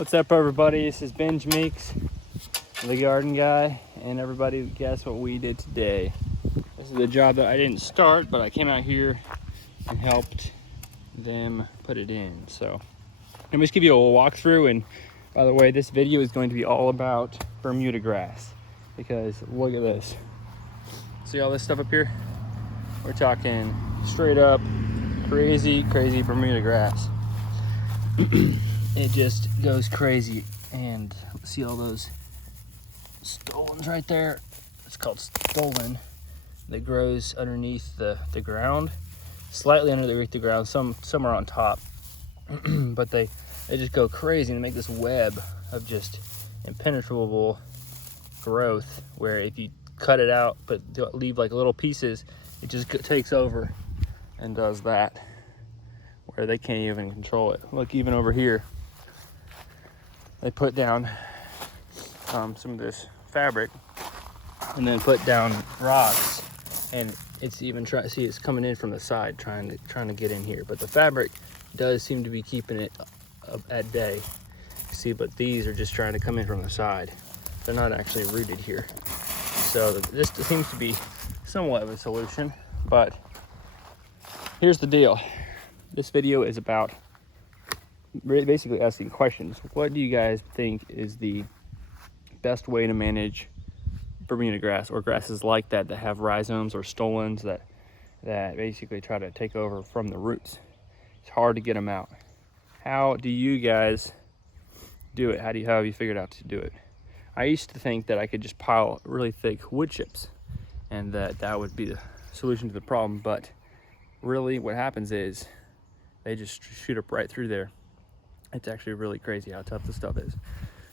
What's up, everybody? This is Benj Meeks, the garden guy, and everybody, guess what we did today? This is a job that I didn't start, but I came out here and helped them put it in. So let me just give you a little walkthrough. And by the way, this video is going to be all about Bermuda grass, because look at this. See all this stuff up here? We're talking straight up crazy Bermuda grass. It just goes crazy. And see all those stolons right there? It's called stolon. That grows underneath the ground, slightly underneath the ground. Some are on top, but they just go crazy and make this web of just impenetrable growth, where if you cut it out but leave like little pieces, it just takes over and does that, where they can't even control it. Look, even over here, they put down some of this fabric and then put down rocks, and it's even it's coming in from the side, trying to get in here. But the fabric does seem to be keeping it up at bay. See, but these are just trying to come in from the side. They're not actually rooted here. So this seems to be somewhat of a solution, but here's the deal. This video is about basically asking questions. What do you guys think is the best way to manage Bermuda grass, or grasses like that have rhizomes or stolons that basically try to take over from the roots? It's hard to get them out. How do you guys do it? How have you figured out to do it? I used to think that I could just pile really thick wood chips and that would be the solution to the problem, but really what happens is they just shoot up right through there. It's actually really crazy how tough this stuff is.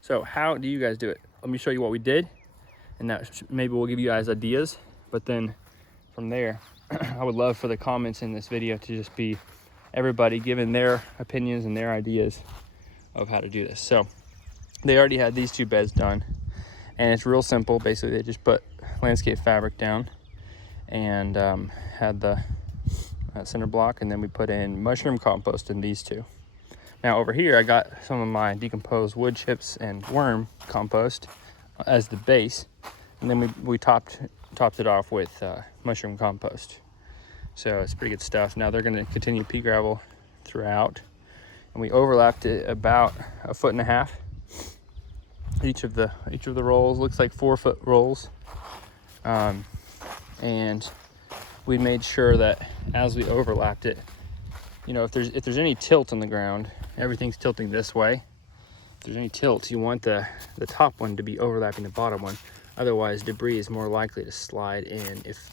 So how do you guys do it? Let me show you what we did, and that maybe we'll give you guys ideas. But then from there, I would love for the comments in this video to just be everybody giving their opinions and their ideas of how to do this. So they already had these two beds done, and it's real simple. Basically, they just put landscape fabric down and had the center block, and then we put in mushroom compost in these two. Now over here, I got some of my decomposed wood chips and worm compost as the base, and then we topped it off with mushroom compost. So it's pretty good stuff. Now they're going to continue pea gravel throughout, and we overlapped it about 1.5 feet. Each of the rolls looks like 4-foot rolls, and we made sure that as we overlapped it, you know, if there's any tilt on the ground, everything's tilting this way. If there's any tilt, you want the top one to be overlapping the bottom one. Otherwise, debris is more likely to slide in. If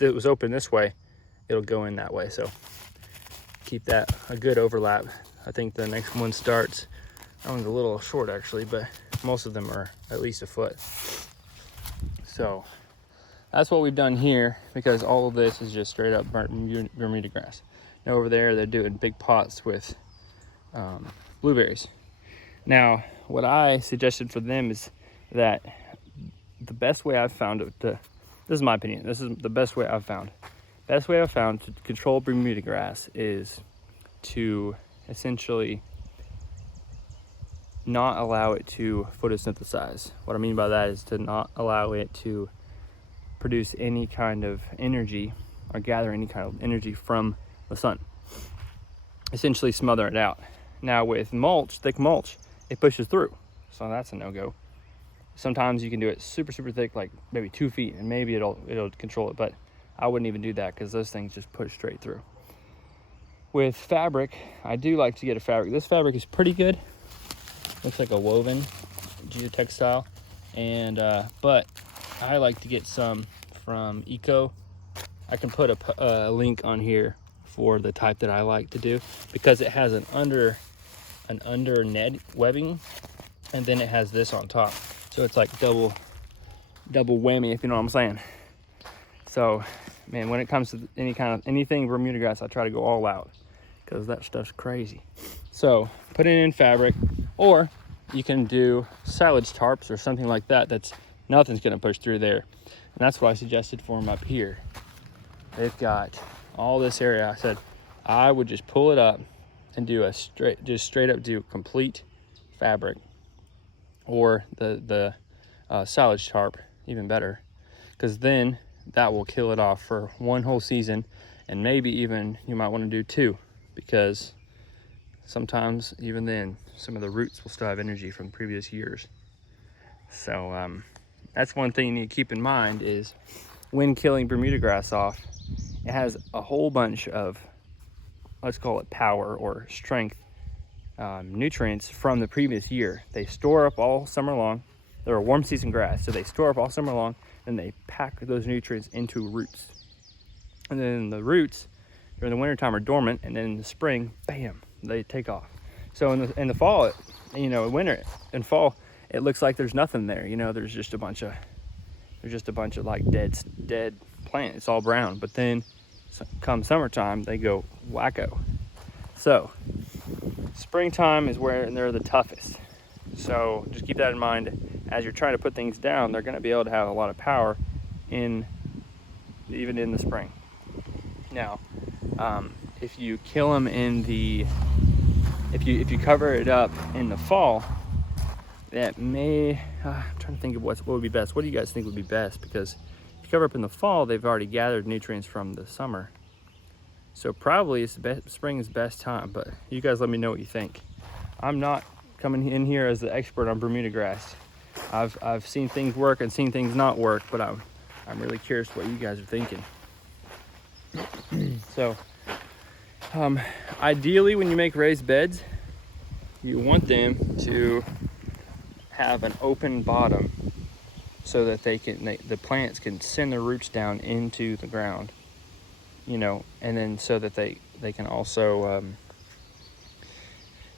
it was open this way, it'll go in that way. So keep that a good overlap. I think the next one starts. That one's a little short actually, but most of them are at least 1 foot. So that's what we've done here, because all of this is just straight up Bermuda grass. Now over there, they're doing big pots with blueberries. Now, what I suggested for them is that the best way I've found this is my opinion, this is the best way I've found. Best way I've found to control Bermuda grass is to essentially not allow it to photosynthesize. What I mean by that is to not allow it to produce any kind of energy or gather any kind of energy from the sun. Essentially smother it out. Now with mulch, thick mulch, it pushes through. So that's a no-go. Sometimes you can do it super thick, like maybe 2 feet, and maybe it'll control it, but I wouldn't even do that because those things just push straight through. With fabric, I do like to get a fabric. This fabric is pretty good. Looks like a woven geotextile, and but I like to get some from Eco. I can put a link on here for the type that I like to do, because it has an under net webbing, and then it has this on top, so it's like double whammy, if you know what I'm saying. So man, when it comes to anything Bermuda grass, I try to go all out, because that stuff's crazy. So put it in fabric, or you can do silage tarps or something like that. That's nothing's gonna push through there, and that's what I suggested for them up here. They've got all this area. I said I would just pull it up and do straight up do complete fabric, or the silage tarp, even better, because then that will kill it off for one whole season, and maybe even you might want to do 2, because sometimes even then some of the roots will still have energy from previous years. So that's one thing you need to keep in mind, is when killing Bermuda grass off, it has a whole bunch of, let's call it power or strength, nutrients from the previous year. They store up all summer long. They're a warm season grass, so they store up all summer long, and they pack those nutrients into roots. And then the roots during the wintertime are dormant, and then in the spring, bam, they take off. So in the fall, winter and fall, it looks like there's nothing there. There's just a bunch of like dead plant. It's all brown. But then come summertime, they go wacko. So springtime is where they're the toughest. So just keep that in mind as you're trying to put things down. They're going to be able to have a lot of power even in the spring. Now, if you kill them if you cover it up in the fall, that may, I'm trying to think of what would be best. What do you guys think would be best? Because if you cover up in the fall, they've already gathered nutrients from the summer. So probably spring is the best time, but you guys let me know what you think. I'm not coming in here as the expert on Bermuda grass. I've seen things work and seen things not work, but I'm really curious what you guys are thinking. So ideally, when you make raised beds, you want them to have an open bottom so that the plants can send their roots down into the ground, and then so that they can also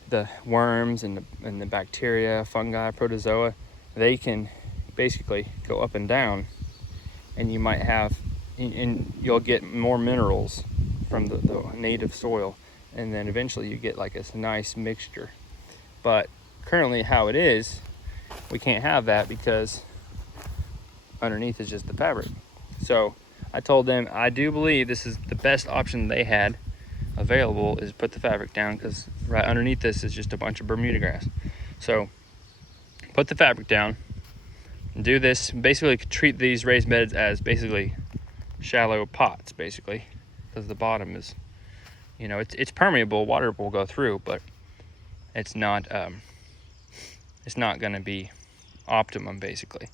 the worms and the bacteria, fungi, protozoa, they can basically go up and down, and you might have, and you'll get more minerals from the native soil, and then eventually you get like this nice mixture. But currently how it is, we can't have that because underneath is just the fabric. So I told them I do believe this is the best option they had available, is put the fabric down, because right underneath this is just a bunch of Bermuda grass. So put the fabric down and do this. Basically treat these raised beds as basically shallow pots, basically, because the bottom is, it's permeable, water will go through, but it's not going to be optimum, basically.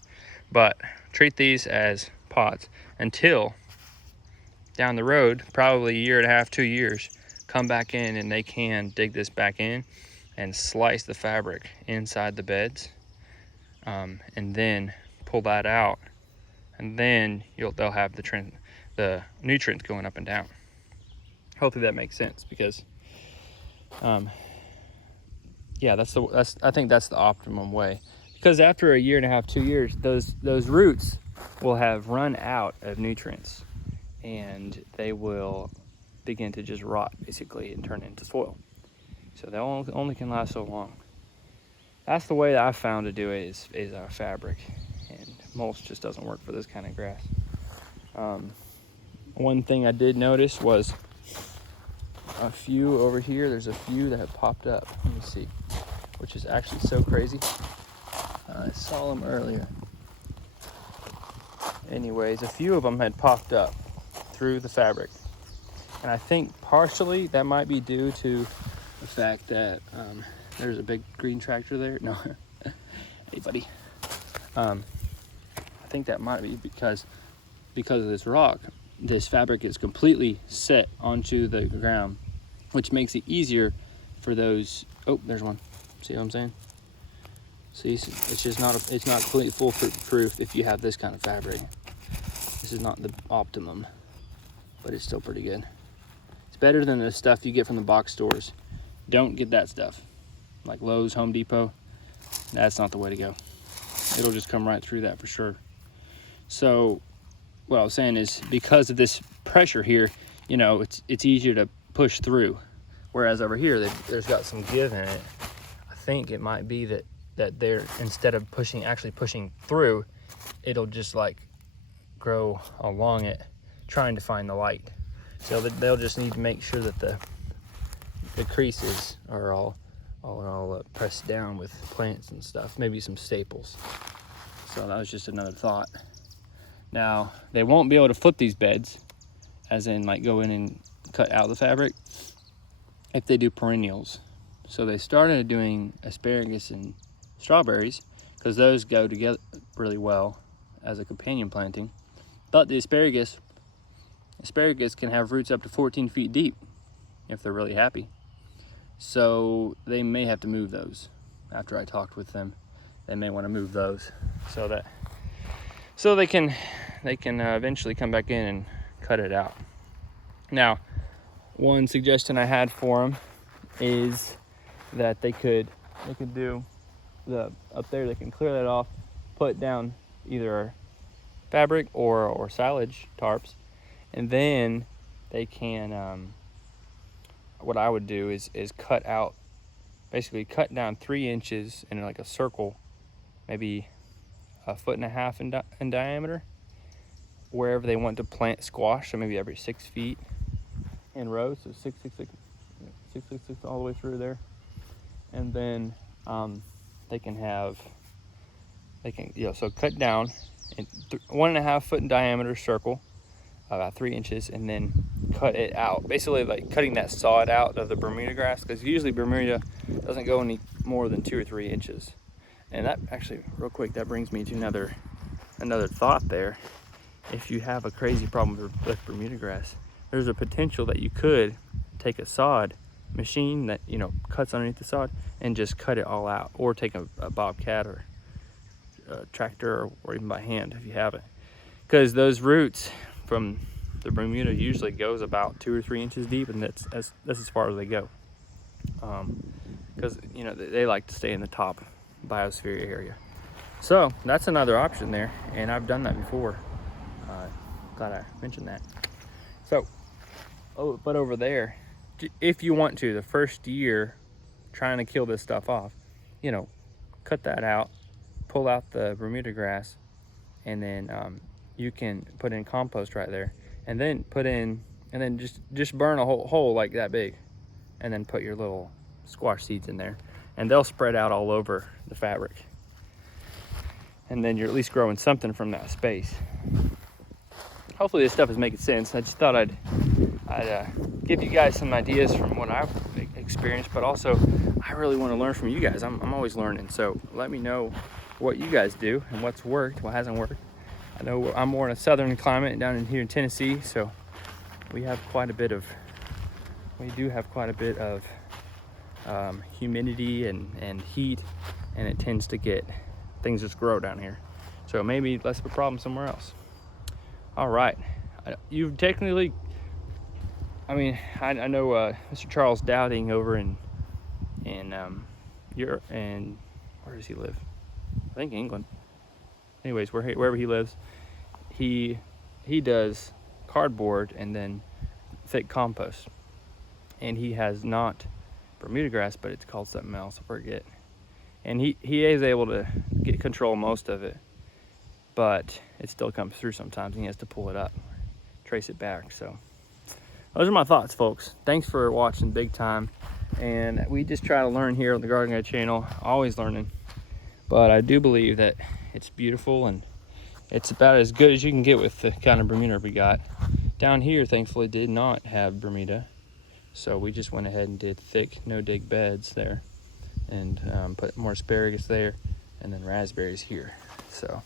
But treat these as pots until down the road, probably 1.5 years, 2 years, come back in and they can dig this back in and slice the fabric inside the beds, and then pull that out, and then they'll have the nutrients going up and down. Hopefully that makes sense, because I think that's the optimum way, because after 1.5 years, 2 years, those roots will have run out of nutrients, and they will begin to just rot, basically, and turn into soil. So they only can last so long. That's the way that I found to do it, is our fabric, and mulch just doesn't work for this kind of grass. One thing I did notice was a few over here. There's a few that have popped up. Let me see, which is actually so crazy. I saw them earlier. Anyways, a few of them had popped up through the fabric, and I think partially that might be due to the fact that there's a big green tractor there. No, hey buddy. I think that might be because of this rock. This fabric is completely set onto the ground, which makes it easier for those. Oh, there's one. See what I'm saying? See, it's just not it's not completely foolproof if you have this kind of fabric. This is not the optimum, but it's still pretty good. It's better than the stuff you get from the box stores. Don't get that stuff, like Lowe's, Home Depot. That's not the way to go. It'll just come right through that for sure. So what I was saying is, because of this pressure here, it's easier to push through. Whereas over here, there's got some give in it. I think it might be that they're, instead of actually pushing through, it'll just like grow along it, trying to find the light. So they'll just need to make sure that the creases are all all pressed down with plants and stuff, maybe some staples. So that was just another thought. Now, they won't be able to flip these beds, as in like go in and cut out the fabric, if they do perennials. So they started doing asparagus and strawberries because those go together really well as a companion planting. But the asparagus can have roots up to 14 feet deep if they're really happy. So they may have to move those. After I talked with them, they may want to move those so they can eventually come back in and cut it out. Now, one suggestion I had for them is that they could do up there, they can clear that off, put down either fabric or silage tarps, and then they can what I would do is cut out, basically cut down 3 inches in like a circle, maybe 1.5 feet in diameter, wherever they want to plant squash. So maybe every 6 feet in rows, so 6, 6, 6, 6, 6, 6 all the way through there. And then they can so cut down in 1.5 foot in diameter circle, about 3 inches, and then cut it out, basically like cutting that sod out of the Bermuda grass, because usually Bermuda doesn't go any more than 2 or 3 inches. And that actually, real quick, that brings me to another thought there. If you have a crazy problem with Bermuda grass, there's a potential that you could take a sod machine that cuts underneath the sod and just cut it all out, or take a bobcat or a tractor, or even by hand if you have it, because those roots from the Bermuda usually goes about 2 or 3 inches deep, and that's as far as they go, because they like to stay in the top biosphere area. So that's another option there, and I've done that before. Glad I mentioned that. So but over there, if you want to, the first year trying to kill this stuff off, cut that out, pull out the Bermuda grass, and then you can put in compost right there, and then just burn a hole like that big, and then put your little squash seeds in there, and they'll spread out all over the fabric, and then you're at least growing something from that space. Hopefully this stuff is making sense. I just thought I'd give you guys some ideas from what I've experienced, but also I really want to learn from you guys. I'm always learning, so let me know what you guys do and what's worked, what hasn't worked. I know I'm more in a southern climate down here in Tennessee, so we do have quite a bit of humidity and heat, and it tends to get things just grow down here. So maybe less of a problem somewhere else. All right, you've technically, I know Mr. Charles Dowding over in Europe, and where does he live? I think England. Anyways, wherever he lives, he does cardboard and then thick compost, and he has not Bermuda grass, but it's called something else, I forget. And he is able to get control most of it, but it still comes through sometimes, and he has to pull it up, trace it back. So those are my thoughts, folks. Thanks for watching big time, and we just try to learn here on the Garden Guy channel, always learning. But I do believe that it's beautiful, and it's about as good as you can get with the kind of Bermuda we got. Down here, thankfully, did not have Bermuda, so we just went ahead and did thick, no-dig beds there, and put more asparagus there, and then raspberries here. So,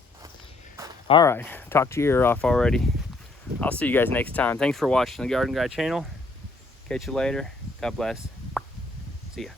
all right, talked your ear off already. I'll see you guys next time. Thanks for watching the Garden Guy channel. Catch you later. God bless. See ya.